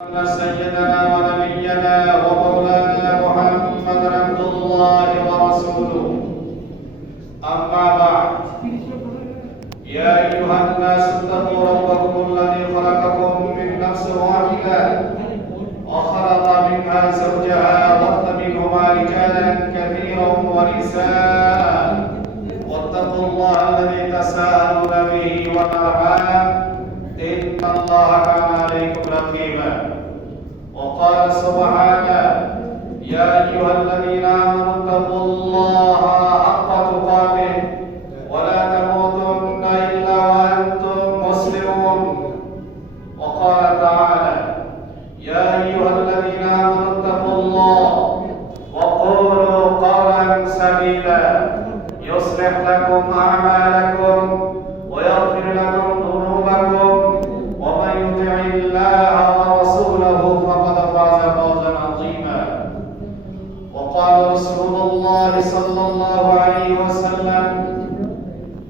سيدنا ونبينا ومولانا محمد عبد الله ورسوله أما بعد يا أيها الناس اتقوا ربكم الذي خلقكم من نفس واحدة وخلق منها زوجها وبث منهما رجالا كثيرا ونساء واتقوا الله الذي تساءلون به والأرحام إن الله كان عليكم رقيبا وقال سبحانه يا أيها الذين آمنوا اتقوا الله حق تقاته ولا تموتن إلا وأنتم مسلمون وقال تعالى يا أيها الذين آمنوا اتقوا الله وقولوا قولا سديدا يصلح لكم أعمالكم ويغفر لكم ذنوبكم ومن يطع الله ورسوله فقد فاز فوزا عظيما وقال رسول الله صلى الله عليه وسلم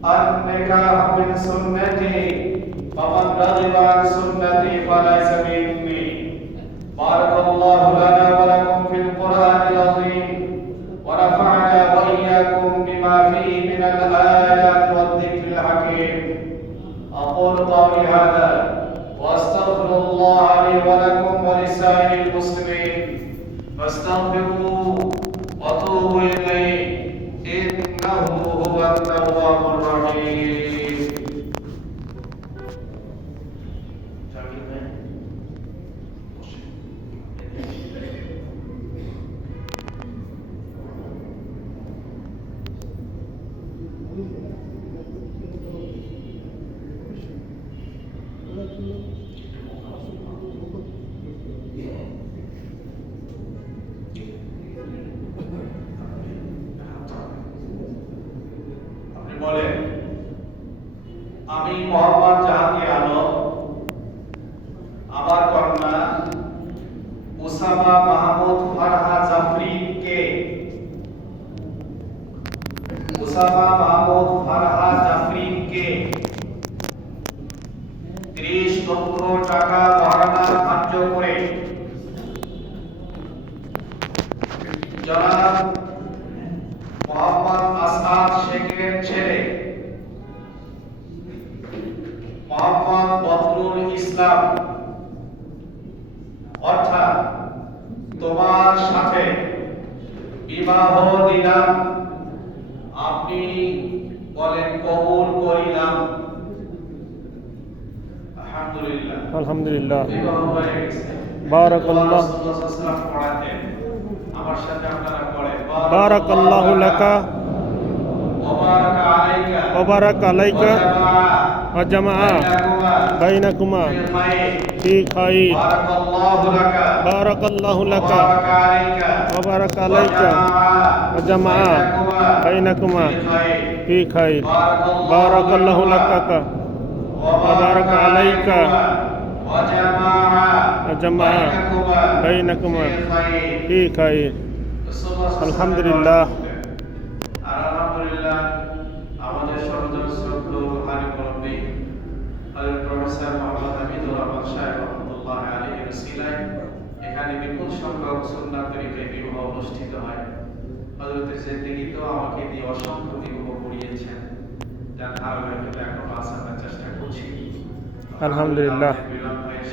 النكاح من سنتي فمن رغب عن سنتي فليس مني بارك الله لنا ولكم في القرآن العظيم ونفعنا وإياكم بما فيه من الآيات والذكر الحكيم أقول قولي هذا وأستغفر الله لي ولكم ولسائر المسلمين فاستغفروه وتوبوا إليه إنه هو التواب الرحيم বলেন আমি মোহাম্মদ জাহাঙ্গীর আলম আমার কন্যা উসামা মাহমুদ ফারহা জাফরিনকে উসামা মাহমুদ ফারহা জাফরিনকে 30 লক্ষ টাকা মহারণা ধার্য করে জনাব মোহাম্মদ আসাদ শেখের ছেলে মোহাম্মদ বদরুল ইসলাম অর্থাৎ তোমার সাথে বিবাহ দিলাম আপনি বলেন কবুল করিলাম আলহামদুলিল্লাহ আলহামদুলিল্লাহ বিবাহ হয়ে গেছে বারাকাল্লাহ পড়াতেন আমার সাথে আপনারা পড়েন বারাকাল্লাহু লাকা ওয়া বারাকা আলাইকা ওয়া জামাআ বাইনাকুমা ফি খাইর বারাকাল্লাহু লাকা ওয়া বারাকা আলাইকা ওয়া জামাআ বাইনাকুমা ফি খাইর বারাকাল্লাহু লাকা ওয়া বারাকা আলাইকা ওয়া জামাআ বাইনাকুমা ফি খাইর আলহামদুলিল্লাহ আলহামদুলিল্লাহ আমাদের সর্বজন শ্রদ্ধেয় রুহানি মুরব্বী হযরত প্রফেসর মোহাম্মদ হামিদুর রহমান সাহেব রাহমাতুল্লাহ আলাইহি ওয়াসিলায় এখানে বিপুল সংখ্যক সুন্নাত তরিকায় বিবাহ অনুষ্ঠিত হয় হযরতের জিন্দেগিতেও আমাকে দিয়ে অসংখ্য বিবাহ পড়িয়েছেন যার ধারাবাহিকতা এখন আসার চেষ্টা করছি আলহামদুলিল্লাহ